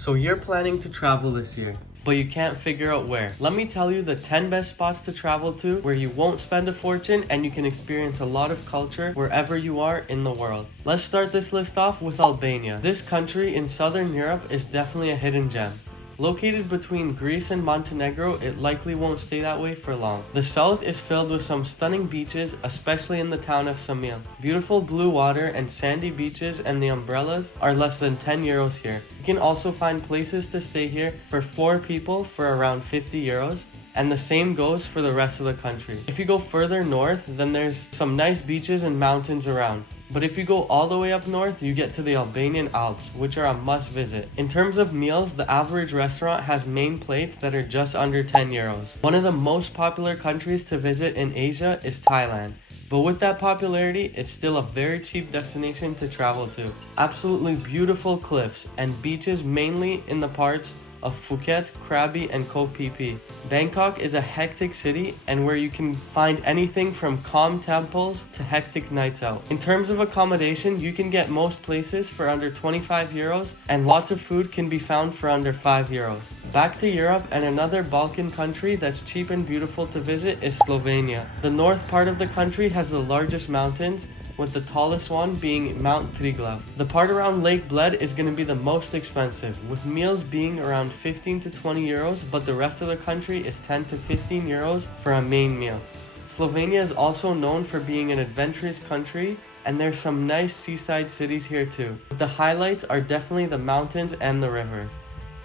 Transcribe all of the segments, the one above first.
So you're planning to travel this year, but you can't figure out where. Let me tell you the 10 best spots to travel to where you won't spend a fortune and you can experience a lot of culture wherever you are in the world. Let's start this list off with Albania. This country in southern Europe is definitely a hidden gem. Located between Greece and Montenegro, it likely won't stay that way for long. The south is filled with some stunning beaches, especially in the town of Samil. Beautiful blue water and sandy beaches, and the umbrellas are less than 10 euros here. You can also find places to stay here for 4 people for around 50 euros. And the same goes for the rest of the country. If you go further north, then there's some nice beaches and mountains around. But if you go all the way up north, you get to the Albanian Alps, which are a must visit. In terms of meals, the average restaurant has main plates that are just under 10 euros. One of the most popular countries to visit in Asia is Thailand. But with that popularity, it's still a very cheap destination to travel to. Absolutely beautiful cliffs and beaches mainly in the parts of Phuket, Krabi, and Koh Phi Phi. Bangkok is a hectic city and where you can find anything from calm temples to hectic nights out. In terms of accommodation, you can get most places for under 25 euros and lots of food can be found for under 5 euros. Back to Europe, and another Balkan country that's cheap and beautiful to visit is Slovenia. The north part of the country has the largest mountains, with the tallest one being Mount Triglav. The part around Lake Bled is going to be the most expensive, with meals being around 15 to 20 euros, but the rest of the country is 10 to 15 euros for a main meal. Slovenia is also known for being an adventurous country, and there's some nice seaside cities here too. The highlights are definitely the mountains and the rivers.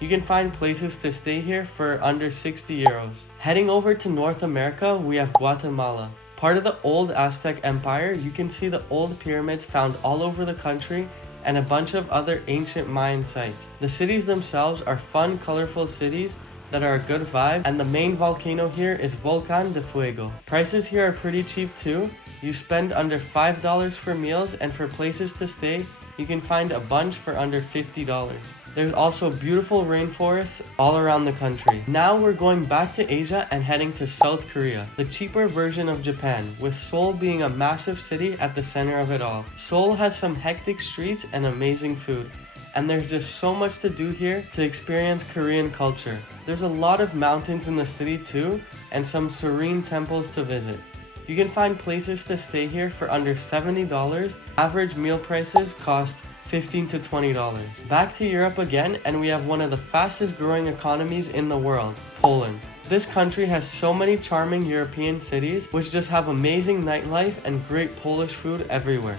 You can find places to stay here for under 60 euros. Heading over to North America, we have Guatemala. Part of the old Aztec Empire, you can see the old pyramids found all over the country and a bunch of other ancient Mayan sites. The cities themselves are fun, colorful cities that are a good vibe, and the main volcano here is Volcan de Fuego. Prices here are pretty cheap too. You spend under $5 for meals, and for places to stay, you can find a bunch for under $50. There's also beautiful rainforests all around the country. Now we're going back to Asia and heading to South Korea, the cheaper version of Japan, with Seoul being a massive city at the center of it all. Seoul has some hectic streets and amazing food, and there's just so much to do here to experience Korean culture. There's a lot of mountains in the city too, and some serene temples to visit. You can find places to stay here for under $70. Average meal prices cost $15 to $20. Back to Europe again, and we have one of the fastest growing economies in the world, Poland. This country has so many charming European cities which just have amazing nightlife and great Polish food everywhere.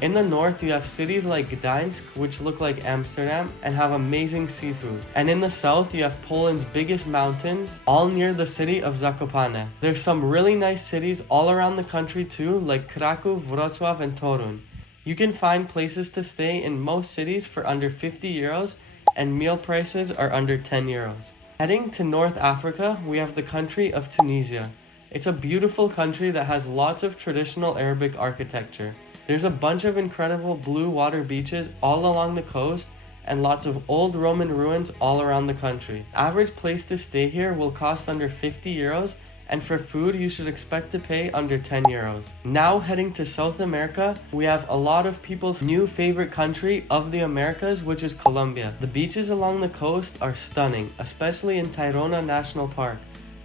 In the north, you have cities like Gdańsk, which look like Amsterdam and have amazing seafood. And in the south, you have Poland's biggest mountains, all near the city of Zakopane. There's some really nice cities all around the country too, like Kraków, Wrocław, and Torun. You can find places to stay in most cities for under 50 euros, and meal prices are under 10 euros. Heading to North Africa, we have the country of Tunisia. It's a beautiful country that has lots of traditional Arabic architecture. There's a bunch of incredible blue water beaches all along the coast, and lots of old Roman ruins all around the country. Average place to stay here will cost under 50 euros, and for food you should expect to pay under 10 euros. Now heading to South America, we have a lot of people's new favorite country of the Americas, which is Colombia. The beaches along the coast are stunning, especially in Tayrona National Park.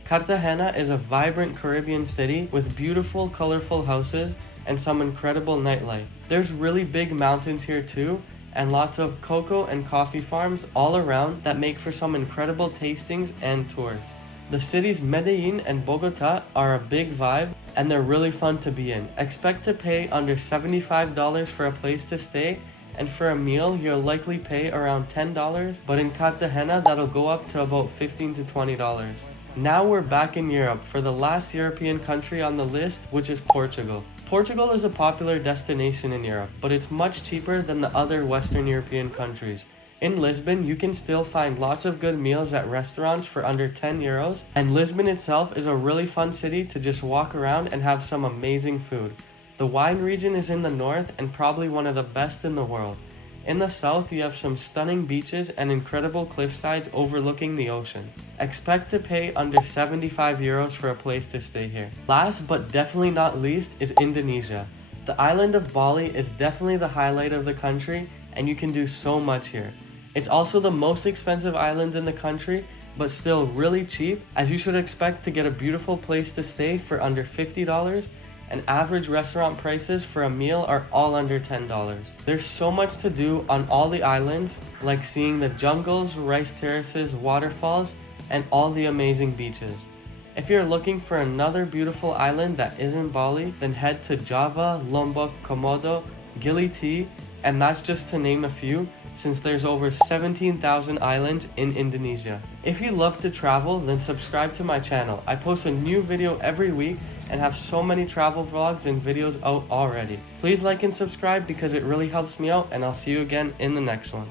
Cartagena is a vibrant Caribbean city with beautiful, colorful houses and some incredible nightlife. There's really big mountains here too, and lots of cocoa and coffee farms all around that make for some incredible tastings and tours. The cities Medellin and Bogota are a big vibe, and they're really fun to be in. Expect to pay under $75 for a place to stay, and for a meal you'll likely pay around $10, but in Cartagena that'll go up to about $15 to $20. Now we're back in Europe for the last European country on the list, which is Portugal. Portugal is a popular destination in Europe, but it's much cheaper than the other Western European countries. In Lisbon, you can still find lots of good meals at restaurants for under 10 euros, and Lisbon itself is a really fun city to just walk around and have some amazing food. The wine region is in the north and probably one of the best in the world. In the south, you have some stunning beaches and incredible cliffsides overlooking the ocean. Expect to pay under 75 euros for a place to stay here. Last but definitely not least is Indonesia. The island of Bali is definitely the highlight of the country, and you can do so much here. It's also the most expensive island in the country, but still really cheap, as you should expect to get a beautiful place to stay for under $50, and average restaurant prices for a meal are all under $10. There's so much to do on all the islands, like seeing the jungles, rice terraces, waterfalls, and all the amazing beaches. If you're looking for another beautiful island that isn't Bali, then head to Java, Lombok, Komodo, Gili T, and that's just to name a few, since there's over 17,000 islands in Indonesia. If you love to travel, then subscribe to my channel. I post a new video every week and have so many travel vlogs and videos out already. Please like and subscribe because it really helps me out, and I'll see you again in the next one.